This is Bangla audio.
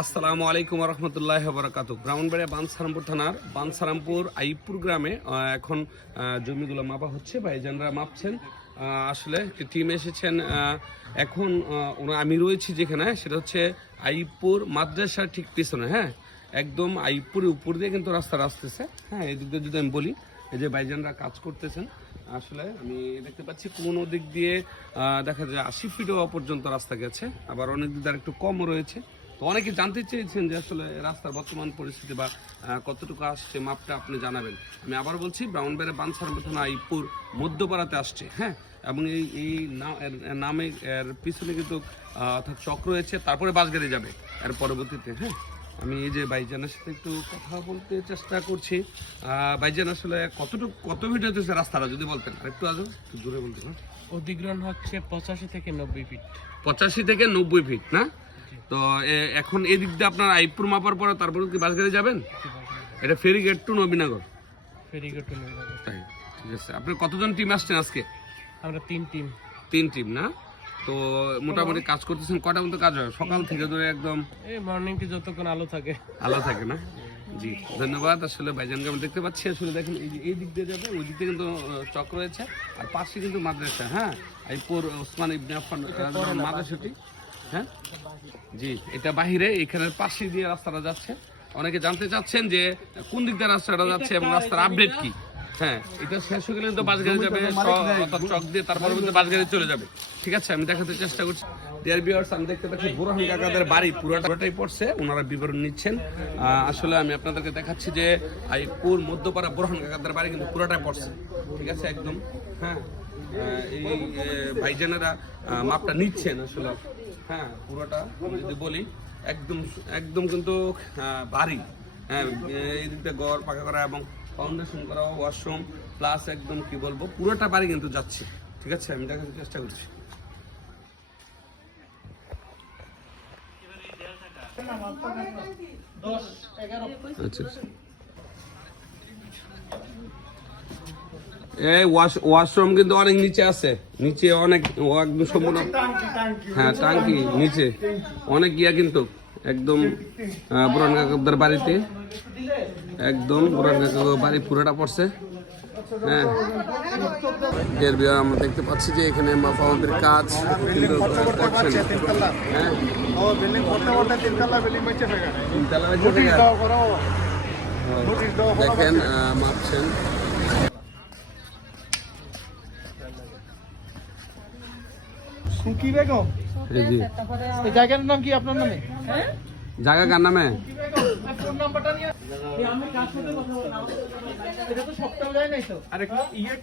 আসসালামু আলাইকুম রহমতুল্লাহ বরকাত। ব্রাহ্মণবাড়িয়া বানসারামপুর থানার বানসারামপুর আইপুর গ্রামে এখন জমিগুলো মাপা হচ্ছে, ভাইজানরা মাপছেন। আসলে একটি টিম এসেছেন এখন। আমি রয়েছি যেখানে, সেটা হচ্ছে আইপুর মাদ্রাসার ঠিক পিছনে। হ্যাঁ, একদম আইপুরের উপর দিয়ে কিন্তু রাস্তা আসতেছে। হ্যাঁ, এদিক দিয়ে যদি আমি বলি, এই যে ভাইজানরা কাজ করতেছেন। আসলে আমি দেখতে পাচ্ছি কোনো দিক দিয়ে দেখা যায় 80 ফিটও পর্যন্ত রাস্তা গেছে, আবার অনেক দিক দিয়ে একটু কমও রয়েছে। তো অনেকে জানতে চেয়েছেন যে আসলে রাস্তার বর্তমান পরিস্থিতি বা কতটুকু আসছে, মাপটা আপনি জানাবেন। আমি আবার বলছি, ব্রাহ্মণবাড়িয়া বানসারামপুর থানা আইপুর মধ্যপাড়াতে আসছে। হ্যাঁ, এবং এই নামে এর পিছনে কিন্তু অর্থাৎ চক রয়েছে, তারপরে বাসগাড়ি যাবে এর পরবর্তীতে। হ্যাঁ, আমি এই যে ভাইজানের সাথে একটু কথা বলতে চেষ্টা করছি। ভাইজান, আসলে কত ফিট হচ্ছে রাস্তাটা যদি বলতেন আরেকটু, আজ জোরে বলতেন। অধিগ্রহণ হচ্ছে 85 থেকে 90 ফিট। 85 থেকে 90 ফিট না? তো এখন এদিক দিয়ে আপনার আইপুর মাপার পরে তারপরে কি বাসগাড়ি যাবেন? এটা ফেরিঘাট টু নবীনগর। ফেরিঘাট টু নবীনগর। তাই, ঠিক আছে। আপনি কতজন টিম আসছেন আজকে? আমরা তিন টিম না? তো মোটামুটি কাজ করতেছেন কয়টা মতো কাজ হয় সকাল থেকে ধরে একদম? এই মর্নিং থেকে যতক্ষণ আলো থাকে। আলো থাকে না? জি, ধন্যবাদ। আসলে ভাইজানকে আমি দেখতে পাচ্ছি। আসলে দেখেন, এই দিক দিয়ে যাবে, ওই দিক দিয়ে কিন্তু চক রয়েছে, আর পাশে কিন্তু মাদ্রাসা। হ্যাঁ, আইপুর ওসমান ইবনে আফফান মাদ্রাসাটি। হ্যাঁ জি, এটা বাহিরে, এখানের পাশে দিয়ে রাস্তাটা যাচ্ছে। অনেকে জানতে চাচ্ছেন যে কোন দিক দিয়ে রাস্তাটা যাচ্ছে এবং রাস্তার আপডেট কি। হ্যাঁ, এটা শেষ হয়ে গেলে কিন্তু বাস গাড়ি যাবে, অর্থাৎ চক দিয়ে, তারপর কিন্তু বাস গাড়ি চলে যাবে। ঠিক আছে, আমি দেখাতে চেষ্টা করছি। ডিয়ার ভিউয়ার্স, আমি দেখতে পাচ্ছি বুরহান কাকাদের বাড়ি পুরোটাই পড়ছে, ওনারা বিবরণ নিচ্ছেন। আসলে আমি আপনাদেরকে দেখাচ্ছি যে আইপুর মধ্যপাড়া বুরহান কাকাদের বাড়ি কিন্তু পুরোটাই পড়ছে। ঠিক আছে, একদম। হ্যাঁ, এই ভাইজানেরা মাপটা নিচ্ছেন আসলে। হ্যাঁ, পুরোটা যদি বলি, একদম কিন্তু ভারী। হ্যাঁ, এই দিকটা ঘর পাকা করা এবং ফাউন্ডেশন করা, ওয়াশরুম প্লাস একদম কি বলবো, পুরোটা বাড়ি কিন্তু যাচ্ছে। ঠিক আছে, আমি দেখাতে চেষ্টা করছি। আচ্ছা, এই ওয়াশরুম কিন্তু অনেক নিচে আছে, নিচে অনেক, একদম সম্পূর্ণ। হ্যাঁ, টাঙ্কি নিচে অনেক ইয়া কিন্তু একদম বুরহান কাকাদের বাড়িতে, একদম বুরহান কাকাদের বাড়ি পুরোটা পড়ছে। হ্যাঁ, এর বিয়ে আমরা দেখতে পাচ্ছি যে এখানে মাপামাপির কাজ কিন্তু করছেন। হ্যাঁ, দেখেন মাপছেন। সুকি বেগম, এই জায়গার নাম কি আপনার নামে? জায়গা কার নামে? ফোন নাম্বারটা নিয়ে আমি কার সাথে কথা বলবো? এটা তো সপ্তাহ যায় নাই তো। আরে ইয়ে